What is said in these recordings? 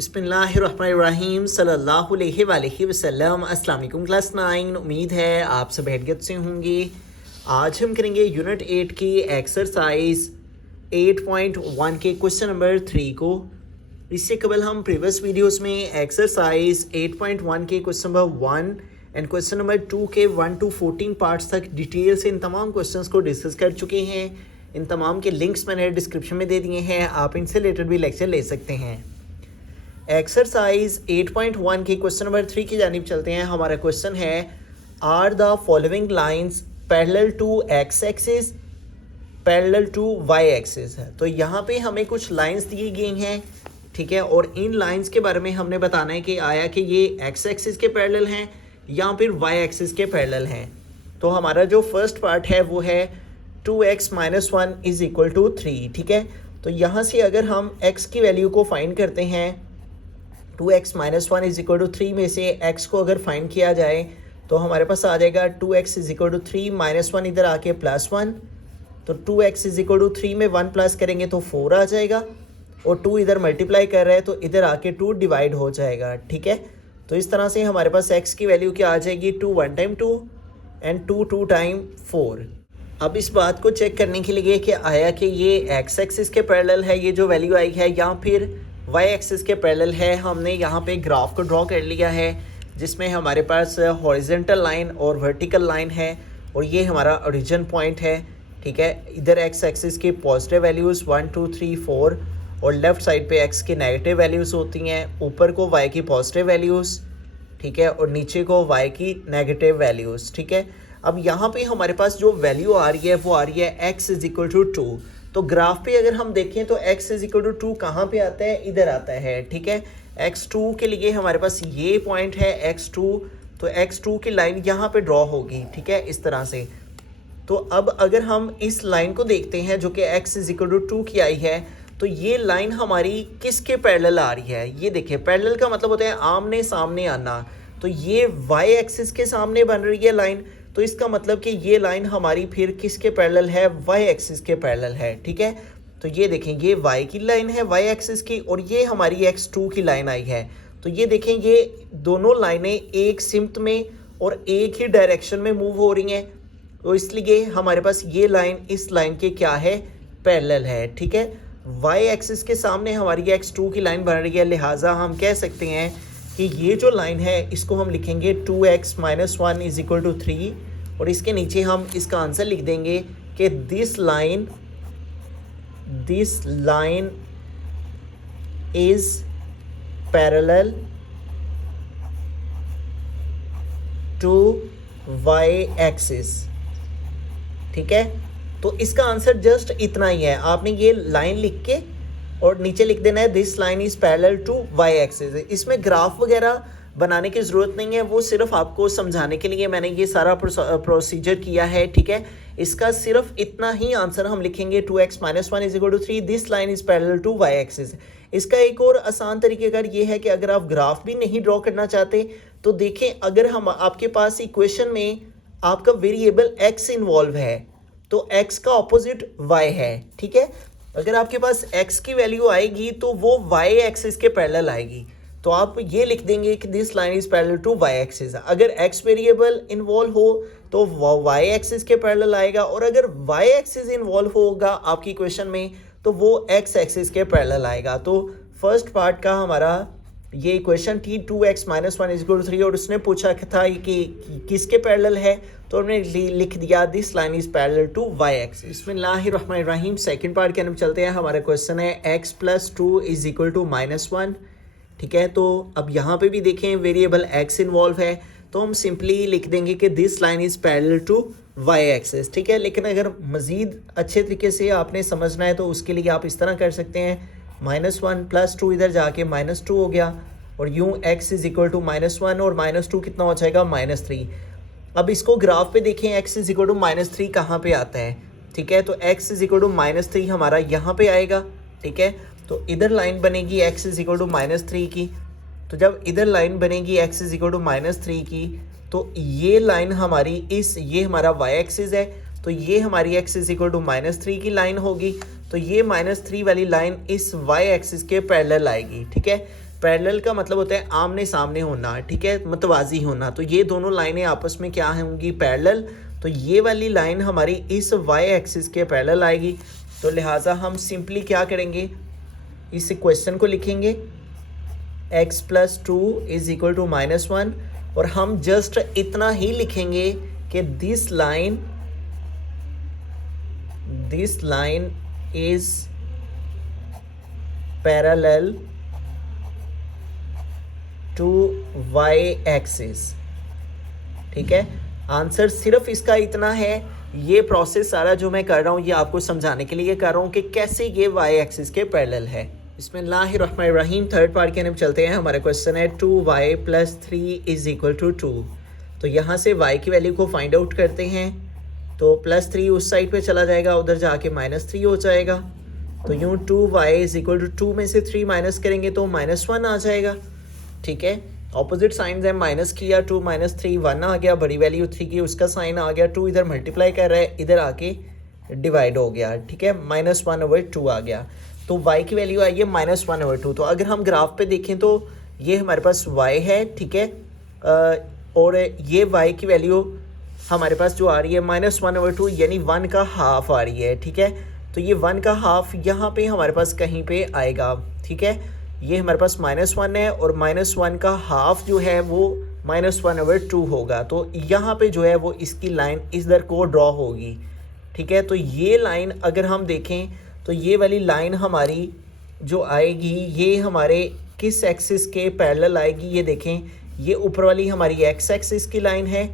बिस्मिल्लाहिर्रहमानिर्रहीम सल्लल्लाहु अलैहि वसल्लम। अस्सलाम वालेकुम क्लास 9। उम्मीद है आप सब खैरियत से होंगे। आज हम करेंगे यूनिट 8 की एक्सरसाइज 8.1 के क्वेश्चन नंबर 3 को। इससे कबल हम प्रीवियस वीडियोस में एक्सरसाइज 8.1 के question number 1 and question number 2 के 1 to 14 पार्ट्स तक डिटेल से इन तमाम क्वेश्चंस को डिस्कस कर चुके हैं। इन तमाम के लिंक्स मैंने डिस्क्रिप्शन में दे दिए हैं, आप इनसे रिलेटेड भी लेक्चर ले सकते हैं। एक्सरसाइज 8.1 के क्वेश्चन नंबर 3 की जानिब चलते हैं। हमारा क्वेश्चन है, are the following lines parallel to X axis parallel to Y axis है। तो यहाँ पे हमें कुछ लाइंस दी गई हैं, ठीक है, और इन लाइंस के बारे में हमने बताना है कि आया कि ये एक्स एक्सिस के पैरेलल हैं या फिर वाई एक्सिस के पैरेलल हैं। तो हमारा जो फर्स्ट पार्ट है वो है 2x - 1 = 3, ठीक है। तो यहाँ से अगर हम x की वैल्यू को फाइंड करते हैं, 2x - 1 = 3 में से x को अगर फाइंड किया जाए तो हमारे पास आ जाएगा 2x = 3 - 1 इधर आके +1। तो 2x = 3 में 1 प्लस करेंगे तो 4 आ जाएगा, और 2 इधर मल्टीप्लाई कर रहा है तो इधर आके 2 डिवाइड हो जाएगा, ठीक है। तो इस तरह से हमारे पास x की वैल्यू क्या आ जाएगी, 2 1 टाइम 2 एंड 2 2 टाइम 4। अब इस बात को चेक करने के लिए कि आया कि ये एक्स एक्सिस के पैरेलल है, ये जो वैल्यू आई है, या फिर वाई एक्सिस के पैरेलल है, हमने यहाँ पे ग्राफ को ड्रॉ कर लिया है जिसमें हमारे पास हॉरिजॉन्टल लाइन और वर्टिकल लाइन है, और ये हमारा ओरिजिन पॉइंट है, ठीक है। इधर एक्स एक्सिस की पॉजिटिव वैल्यूज़ 1 2 3 4 और लेफ़्ट साइड पे एक्स की नेगेटिव वैल्यूज़ होती हैं, ऊपर को वाई की पॉजिटिव वैल्यूज़, ठीक है, और नीचे को वाई की नेगेटिव वैल्यूज़, ठीक है। अब यहाँ पे हमारे पास जो वैल्यू आ रही है वो आ रही है x = 2। तो ग्राफ पे अगर हम देखें तो x = 2 कहाँ पे आता है, इधर आता है, ठीक है। x2 के लिए हमारे पास ये पॉइंट है x2, तो x2 की लाइन यहाँ पे ड्रॉ होगी, ठीक है, इस तरह से। तो अब अगर हम इस लाइन को देखते हैं जो कि x = 2 की आई है, तो ये लाइन हमारी किसके पैरेलल आ रही है, ये देखिए, पैरेलल का मतलब होता है आमने सामने आना। तो ये y एक्सिस के सामने बन रही है लाइन, तो इसका मतलब कि ये लाइन हमारी फिर किसके पैरेलल है, वाई एक्सिस के पैरेलल है, ठीक है। तो ये देखें, ये वाई की लाइन है वाई एक्सिस की, और ये हमारी x2 की लाइन आई है। तो ये देखें, ये दोनों लाइनें एक सिमत में और एक ही डायरेक्शन में मूव हो रही हैं, तो इसलिए हमारे पास ये लाइन इस लाइन के क्या है, पैरेलल है, ठीक है। वाई एक्सिस के सामने हमारी x2 की लाइन बन रही है, लिहाजा हम कह सकते हैं कि ये जो लाइन है इसको हम लिखेंगे 2x - 1 = 3, और इसके नीचे हम इसका आंसर लिख देंगे कि this line is parallel to Y axis, ठीक है। तो इसका आंसर जस्ट इतना ही है, आपने ये लाइन लिख के और नीचे लिख देना है this line is parallel to Y axis. इसमें ग्राफ वगैरह बनाने की ज़रूरत नहीं है, वो सिर्फ आपको समझाने के लिए मैंने ये सारा प्रोसीजर किया है, ठीक है। इसका सिर्फ इतना ही आंसर हम लिखेंगे, 2x - 1 = 3, this line is parallel to Y axis. इसका एक और आसान तरीक़ेकार ये है कि अगर आप ग्राफ भी नहीं ड्रॉ करना चाहते तो देखें, अगर हम आपके पास इक्वेशन में आपका वेरिएबल x इन्वॉल्व है तो x का ऑपोजिट y है, ठीक है। अगर आपके पास x की वैल्यू आएगी तो वो y एक्सिस के पैरेलल आएगी, तो आप ये लिख देंगे कि this line is parallel to y axis. अगर x वेरिएबल इन्वॉल्व हो तो y एक्सिस के पैरेलल आएगा, और अगर y एक्सिस इन्वॉल्व होगा आपकी क्वेश्चन में तो वो x एक्सिस के पैरेलल आएगा। तो फर्स्ट पार्ट का हमारा ये क्वेश्चन थी 2x - 1 = 3, और उसने पूछा था कि किसके पैरेलल है, तो हमने लिख दिया this line is parallel to Y axis. बिस्मिल्लाहिर्रहमानिर्रहीम। सेकंड पार्ट के अंदर चलते हैं। हमारा क्वेश्चन है x + 2 = -1, ठीक है। तो अब यहाँ पे भी देखें वेरिएबल x इन्वॉल्व है, तो हम सिंपली लिख देंगे कि this line is parallel to Y axis, ठीक है। लेकिन अगर मज़ीद अच्छे तरीके से आपने समझना है तो उसके लिए आप इस तरह कर सकते हैं, -1 + 2 इधर जाके -2 हो गया, और यूँ x = -1 और -2 कितना हो जाएगा, -3। अब इसको ग्राफ पे देखें, x = -3 कहाँ पे आता है, ठीक है। तो x = -3 हमारा यहाँ पे आएगा, ठीक है। तो इधर लाइन बनेगी x = -3 की, तो जब इधर लाइन बनेगी x = -3 की, तो ये लाइन हमारी ये हमारा y एक्सिस है, तो ये हमारी x = -3 की लाइन होगी, तो ये -3 वाली लाइन इस y एक्सिस के पैरेलल आएगी, ठीक है। पैरेलल का मतलब होता है आमने सामने होना, ठीक है, मतवाजी होना। तो ये दोनों लाइनें आपस में क्या होंगी, पैरेलल। तो ये वाली लाइन हमारी इस वाई एक्सिस के पैरेलल आएगी। तो लिहाजा हम सिंपली क्या करेंगे, इस इक्वेशन को लिखेंगे x + 2 इज इक्वल टू -1, और हम जस्ट इतना ही लिखेंगे कि this line is parallel to y axis, ठीक है। आंसर सिर्फ इसका इतना है। ये प्रोसेस सारा जो मैं कर रहा हूँ ये आपको समझाने के लिए कर रहा हूँ कि कैसे ये y एक्सिस के पैरेलल है। बिस्मिल्लाहिर्रहमानिर्रहीम, थर्ड पार्ट के अंदर चलते हैं। हमारा क्वेश्चन है 2y + 3 इज इक्वल टू 2। तो यहाँ से y की वैल्यू को फाइंड आउट करते हैं। तो +3 उस साइड पे चला जाएगा, उधर जाके -3 हो जाएगा। तो यूँ 2y इज इक्वल टू 2 में से 3 माइनस करेंगे तो -1 आ जाएगा, ठीक है। ऑपोजिट साइन है, माइनस किया 2 - 3 1 आ गया, बड़ी वैल्यू 3 की उसका साइन आ गया, 2 इधर मल्टीप्लाई कर रहा है, इधर आके डिवाइड हो गया, ठीक है, -1/2 आ गया। तो y की वैल्यू आई है -1/2। तो अगर हम ग्राफ पे देखें तो ये हमारे पास y है, ठीक है, और ये y की वैल्यू हमारे पास जो आ रही है -1/2 यानी 1 का हाफ आ रही है, ठीक है। तो ये 1 का हाफ यहाँ पे हमारे पास कहीं पे आएगा, ठीक है। ये हमारे पास -1 है और -1 का हाफ जो है वो -1/2 होगा। तो यहाँ पे जो है वो इसकी लाइन इधर को ड्रॉ होगी, ठीक है। तो ये लाइन अगर हम देखें तो ये वाली लाइन हमारी जो आएगी ये हमारे किस एक्सिस के पैरेलल आएगी, ये देखें, ये ऊपर वाली हमारी x एक्सिस की लाइन है,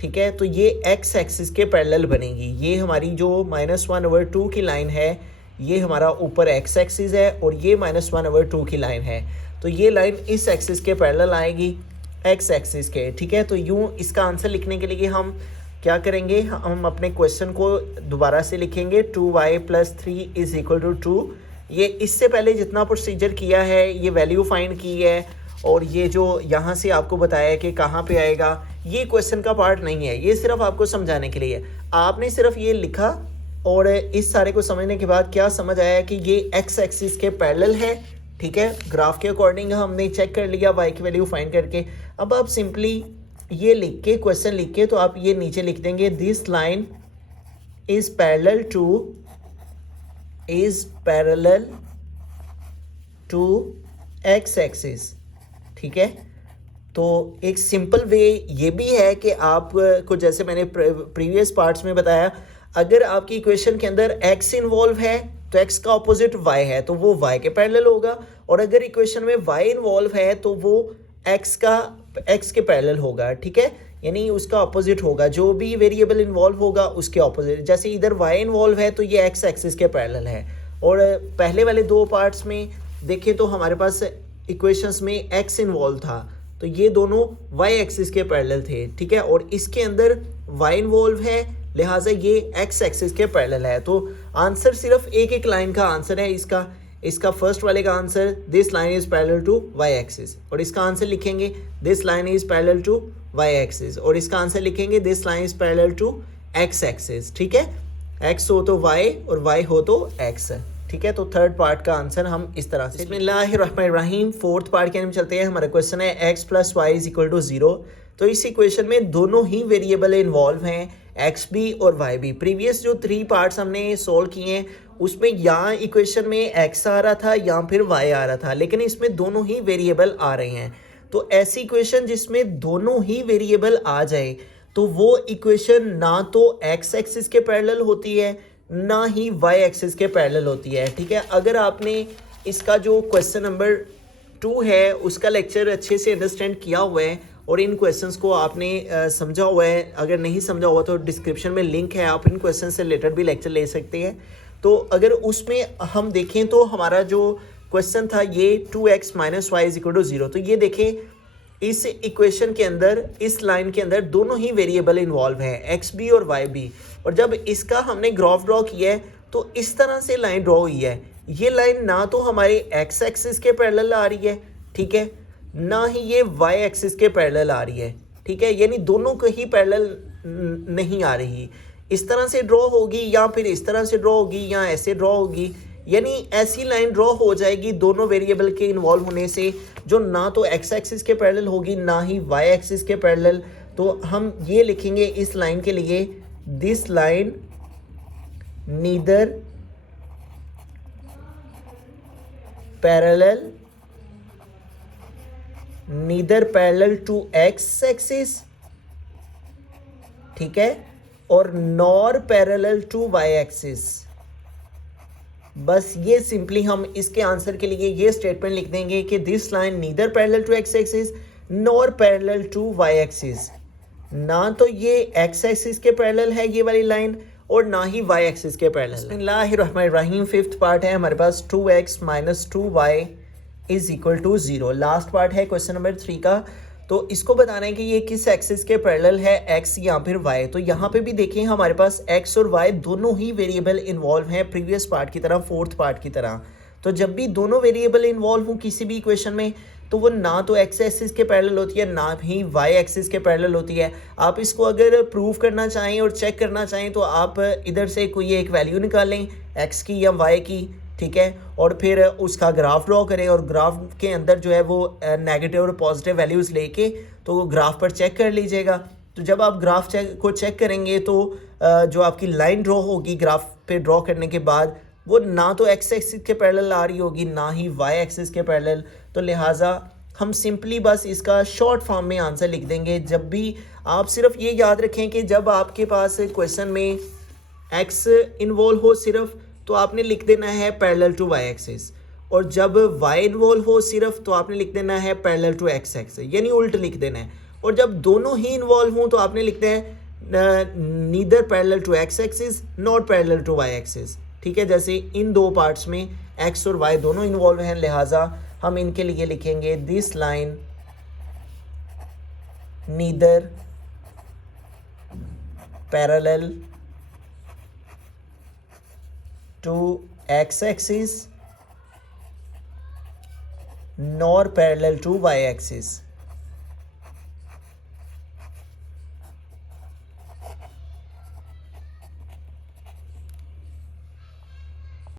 ठीक है। तो ये x एक्सिस के पैरेलल बनेगी। ये हमारी जो -1/2 की लाइन है ये हमारा ऊपर x एक्सिस है और ये -1/2 की लाइन है। तो ये लाइन इस एक्सिस के पैरेलल आएगी, x एक्सिस के, ठीक है। तो यूँ इसका आंसर लिखने के लिए हम क्या करेंगे, हम अपने क्वेश्चन को दोबारा से लिखेंगे 2y + 3 इज इक्वल टू 2। ये इससे पहले जितना प्रोसीजर किया है, ये वैल्यू फाइंड की है और ये जो यहाँ से आपको बताया है कि कहाँ पे आएगा, ये क्वेश्चन का पार्ट नहीं है, ये सिर्फ आपको समझाने के लिए। आपने सिर्फ ये लिखा और इस सारे को समझने के बाद क्या समझ आया कि ये x एक्सिस के पैरेलल है, ठीक है। ग्राफ के अकॉर्डिंग हमने चेक कर लिया y की वैल्यू फाइंड करके। अब आप सिंपली ये लिख के, क्वेश्चन लिख के, तो आप ये नीचे लिख देंगे this line is parallel to x axis, ठीक है। तो एक सिंपल वे ये भी है कि आपको, जैसे मैंने प्रीवियस पार्ट्स में बताया, अगर आपकी इक्वेशन के अंदर x इन्वॉल्व है तो x का ऑपोजिट y है तो वो y के पैरेलल होगा, और अगर इक्वेशन में y इन्वॉल्व है तो वो x के पैरेलल होगा, ठीक है। यानी उसका ऑपोजिट होगा, जो भी वेरिएबल इन्वॉल्व होगा उसके ऑपोजिट। जैसे इधर y इन्वॉल्व है तो ये x एक्सिस के पैरेलल है, और पहले वाले दो पार्ट्स में देखें तो हमारे पास इक्वेशंस में x इन्वॉल्व था, तो ये दोनों y एक्सिस के पैरेलल थे, ठीक है। और इसके अंदर y इन्वॉल्व है, लिहाजा ये x एक्सिस के पैरेलल है। तो आंसर सिर्फ एक लाइन का आंसर है इसका फर्स्ट वाले का answer this line is parallel to y axis, और इसका आंसर लिखेंगे this line is parallel to y axis, और इसका आंसर लिखेंगे this line is parallel to x axis, ठीक है। x हो तो y और y हो तो x, ठीक है। तो थर्ड पार्ट का आंसर हम इस तरह से। बिस्मिल्लाहिर्रहमानिर्रहीम, फोर्थ पार्ट के अंदर चलते हैं। हमारा क्वेश्चन है x + y is equal to 0। तो इस इक्वेशन में दोनों ही वेरिएबल इन्वॉल्व हैं, एक्स बी और वाई बी। प्रीवियस जो 3 पार्ट्स हमने सोल्व किए हैं उसमें यहाँ इक्वेशन में एक्स आ रहा था या फिर वाई आ रहा था, लेकिन इसमें दोनों ही वेरिएबल आ रहे हैं। तो ऐसी इक्वेशन जिसमें दोनों ही वेरिएबल आ जाए तो वो इक्वेशन ना तो एक्स एक्सिस के पैरेलल होती है ना ही वाई एक्सिस के पैरेलल होती है, ठीक है। अगर आपने इसका जो क्वेश्चन नंबर 2 है उसका लेक्चर अच्छे से अंडरस्टैंड किया हुआ है और इन क्वेश्चंस को आपने समझा हुआ है, अगर नहीं समझा हुआ तो डिस्क्रिप्शन में लिंक है, आप इन क्वेश्चन से रिलेटेड भी लेक्चर ले सकते हैं। तो अगर उसमें हम देखें तो हमारा जो क्वेश्चन था ये 2x - y = 0। तो ये देखें इस इक्वेशन के अंदर, इस लाइन के अंदर दोनों ही वेरिएबल इन्वॉल्व हैं, एक्स बी और वाई बी। और जब इसका हमने ग्राफ ड्रॉ किया है तो इस तरह से लाइन ड्रॉ हुई है। ये लाइन ना तो हमारे एक्स एक्सिस के पैरेलल आ रही है, ठीक है, ना ही ये वाई एक्सिस के पैरेलल आ रही है, ठीक है। यानी दोनों को ही पैरेलल नहीं आ रही। इस तरह से ड्रॉ होगी या फिर इस तरह से ड्रॉ होगी या ऐसे ड्रॉ होगी, यानी ऐसी लाइन ड्रॉ हो जाएगी दोनों वेरिएबल के इन्वॉल्व होने से जो ना तो एक्स एक्सिस के पैरेलल होगी ना ही वाई एक्सिस के पैरेलल। तो हम ये लिखेंगे इस लाइन के लिए, this line neither parallel to X axis, ठीक है, और nor parallel to Y axis. बस ये सिंपली हम इसके आंसर के लिए ये स्टेटमेंट लिख देंगे कि this line neither parallel to X axis nor parallel to Y axis. ना तो ये एक्स एक्सिस के पैरेलल है ये वाली लाइन और ना ही वाई एक्सिस के पैरेलल। बिस्मिल्लाहिर्रहमानिर्रहीम। फिफ्थ पार्ट है हमारे पास 2x - 2y = 0। लास्ट पार्ट है क्वेश्चन नंबर 3 का। तो इसको बताना है कि ये किस एक्सिस के पैरेलल है, x या फिर y। तो यहाँ पे भी देखें हमारे पास x और y दोनों ही वेरिएबल इन्वॉल्व हैं प्रीवियस पार्ट की तरह, फोर्थ पार्ट की तरह। तो जब भी दोनों वेरिएबल इन्वॉल्व हों किसी भी इक्वेशन में तो वो ना तो x एक्सिस के पैरेलल होती है ना ही y एक्सिस के पैरेलल होती है। आप इसको अगर प्रूव करना चाहें और चेक करना चाहें तो आप इधर से कोई एक वैल्यू निकालें x की या y की, ठीक है, और फिर उसका ग्राफ ड्रॉ करें और ग्राफ के अंदर जो है वो नेगेटिव और पॉजिटिव वैल्यूज़ लेके तो ग्राफ पर चेक कर लीजिएगा। तो जब आप ग्राफ को चेक करेंगे तो जो आपकी लाइन ड्रॉ होगी ग्राफ पे ड्रॉ करने के बाद वो ना तो एक्स एक्सिस के पैरेलल आ रही होगी ना ही वाई एक्सिस के पैरेलल। तो लिहाजा हम सिंपली बस इसका शॉर्ट फॉर्म में आंसर लिख देंगे। जब भी आप सिर्फ ये याद रखें कि जब आपके पास क्वेश्चन में एक्स इन्वॉल्व हो सिर्फ तो आपने लिख देना है पैरेलल टू वाई एक्सिस, और जब वाई इन्वॉल्व हो सिर्फ तो आपने लिख देना है पैरेलल टू एक्स एक्सिस, यानी उल्ट लिख देना है। और जब दोनों ही इन्वॉल्व हों तो आपने लिखना है neither parallel to X axis not parallel to Y axis, ठीक है। जैसे इन दो पार्ट्स में एक्स और वाई दोनों इन्वॉल्व हैं, लिहाजा हम इनके लिए लिखेंगे this line neither parallel to x axis nor parallel to y axis।